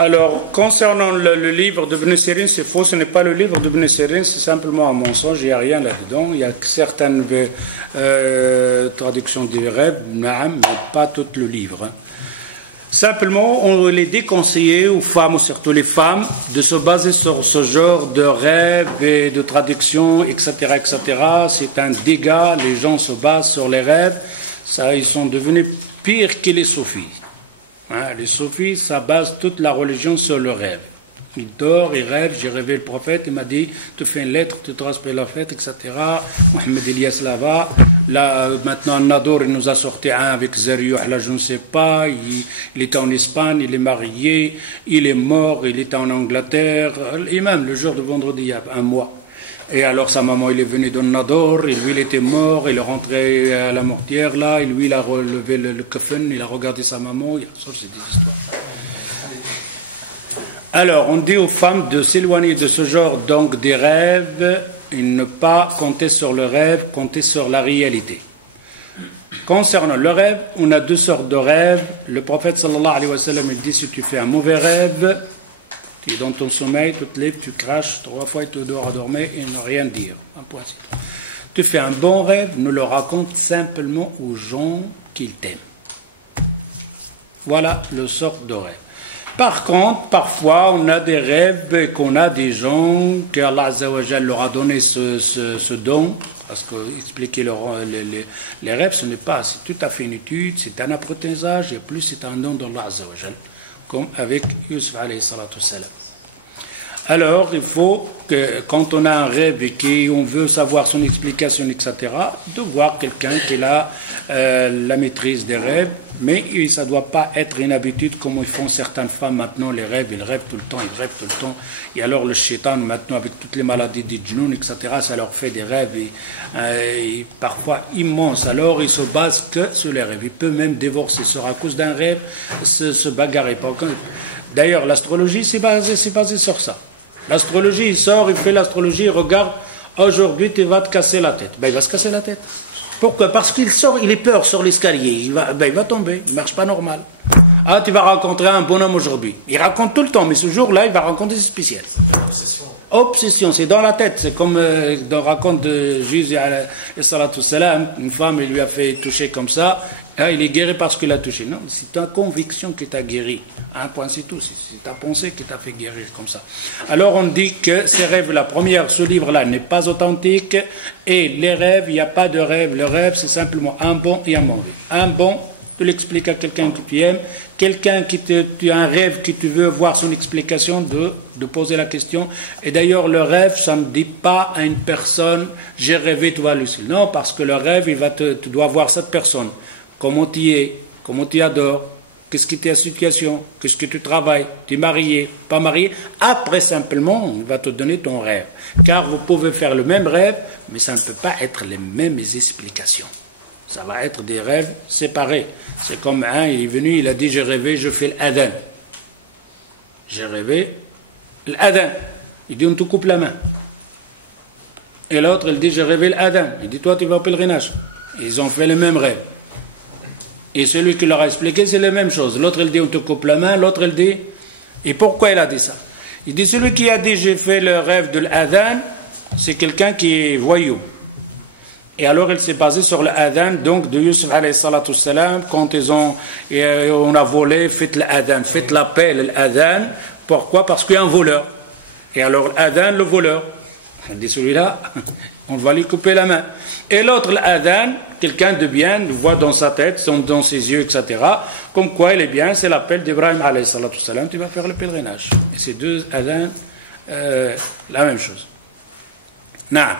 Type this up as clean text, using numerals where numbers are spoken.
Alors, concernant le livre de Ibn Sirin, c'est faux, ce n'est pas le livre de Ibn Sirin, c'est simplement un mensonge, il n'y a rien là-dedans. Il y a certaines traductions des rêves, mais pas tout le livre. Simplement, on les déconseillait aux femmes, surtout les femmes, de se baser sur ce genre de rêves et de traductions, etc., etc. C'est un dégât, les gens se basent sur les rêves, ça, ils sont devenus pires que les soufis. Hein, les soufis, ça base toute la religion sur le rêve. Il dort, il rêve, j'ai rêvé le prophète, il m'a dit, tu fais une lettre, tu transmets la fête, etc. Mohamed Elias là-bas. Là, maintenant, Nador, il nous a sorti un avec Zeriou, là, je ne sais pas. Il était en Espagne, il est marié, il est mort, il était en Angleterre. Et même le jour de vendredi, il y a un mois. Et alors, sa maman, il est venu de Nador, et lui, il était mort, il est rentré à la mortière, là, et lui, il a relevé le coffin, il a regardé sa maman. Ça, c'est des histoires. Alors, on dit aux femmes de s'éloigner de ce genre, donc, des rêves, et ne pas compter sur le rêve, compter sur la réalité. Concernant le rêve, on a deux sortes de rêves. Le prophète sallallahu alayhi wa sallam, il dit, si tu fais un mauvais rêve, tu es dans ton sommeil, tu te lèves, tu craches 3 fois et tu dors à dormir et ne rien dire. Un point. Tu fais un bon rêve, ne le raconte simplement aux gens qu'ils t'aiment. Voilà le sort de rêve. Par contre, parfois, on a des rêves et qu'on a des gens que Allah Azza wa Jal leur a donné ce don, parce que expliquer les rêves, ce n'est pas, c'est tout à fait une étude, c'est un apprentissage et plus c'est un don d'Allah Azza wa Jal, comme avec Yusuf alayhi salatu salam. Alors, il faut que, quand on a un rêve et qu'on veut savoir son explication, etc., de voir quelqu'un qui a la maîtrise des rêves, mais ça ne doit pas être une habitude comme ils font certaines femmes maintenant, les rêves, ils rêvent tout le temps, ils rêvent tout le temps. Et alors le shaitan, maintenant, avec toutes les maladies des djinns, etc., ça leur fait des rêves et parfois immenses. Alors, ils se basent que sur les rêves. Ils peuvent même divorcer sur à cause d'un rêve, se bagarrer. D'ailleurs, l'astrologie, c'est basé sur ça. L'astrologie, il sort, il fait l'astrologie, il regarde, aujourd'hui tu vas te casser la tête. Ben il va se casser la tête. Pourquoi? Parce qu'il sort, il est peur sur l'escalier, il va tomber, il ne marche pas normal. Ah, tu vas rencontrer un bonhomme aujourd'hui. Il raconte tout le temps, mais ce jour-là, il va rencontrer des spéciales. Obsession. Obsession, c'est dans la tête. C'est comme dans le raconte de Jésus, une femme, il lui a fait toucher comme ça. Ah, il est guéri parce qu'il a touché. Non, c'est ta conviction qui t'a guéri. Un point, c'est tout. C'est ta pensée qui t'a fait guérir comme ça. Alors, on dit que ces rêves, la première, ce livre-là n'est pas authentique. Et les rêves, il n'y a pas de rêve. Le rêve, c'est simplement un bon et un mauvais. Un bon, tu l'expliques à quelqu'un que tu aimes. Quelqu'un tu as un rêve que tu veux voir son explication, de poser la question. Et d'ailleurs, le rêve, ça ne dit pas à une personne, j'ai rêvé, tu vas lucide. Non, parce que le rêve, tu dois voir cette personne. Comment tu es, comment tu adores, qu'est-ce qui est ta situation, qu'est-ce que tu travailles, tu es marié, pas marié. Après, simplement, il va te donner ton rêve. Car vous pouvez faire le même rêve, mais ça ne peut pas être les mêmes explications. Ça va être des rêves séparés. C'est comme un, il est venu, il a dit, j'ai rêvé, je fais l'adhan. J'ai rêvé l'adhan. Il dit, on te coupe la main. Et l'autre, il dit, j'ai rêvé l'adhan. Il dit, toi, tu vas au pèlerinage. Et ils ont fait le même rêve. Et celui qui leur a expliqué, c'est la même chose. L'autre, il dit, on te coupe la main. L'autre, il dit, et pourquoi il a dit ça? Il dit, celui qui a dit, j'ai fait le rêve de l'adhan, c'est quelqu'un qui est voyou. Et alors, il s'est basé sur l'adhan, donc, de Yusuf alayhi salatu salam, quand on a volé, faites l'adhan, faites l'appel, l'adhan. Pourquoi? Parce qu'il y a un voleur. Et alors, l'adhan, le voleur. Il dit, celui-là, on va lui couper la main. Et l'autre, l'adhan, quelqu'un de bien, le voit dans sa tête, dans ses yeux, etc. Comme quoi il est bien, c'est l'appel d'Ibrahim alayhi salatu salam, tu vas faire le pèlerinage. Et ces deux adhan, la même chose. Naam.